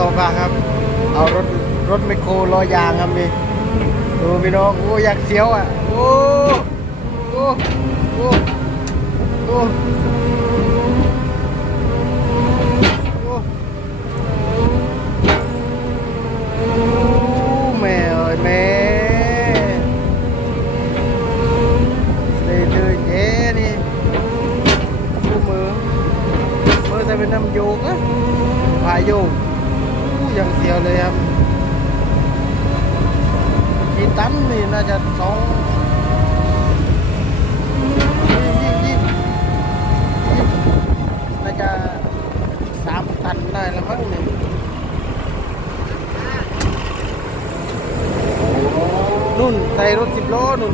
ทองครับเอารถไมคโครล้อยางครับนี่ดูพี่น้องโอ้อยากเสียวอ่ะโอ้โอ้โอ้โอ้โอ้แม่เอ้ยแม่เลยเย้นี่ดูมือจะเป็นน้ำโยกอะพายโยกยังเสียวเลยครับกี่ตันนี่น่าจะยี่น่าจะ3 ตันได้แล้วมั้งนี่นุ่นใส่รถ10 ล้อนุ่น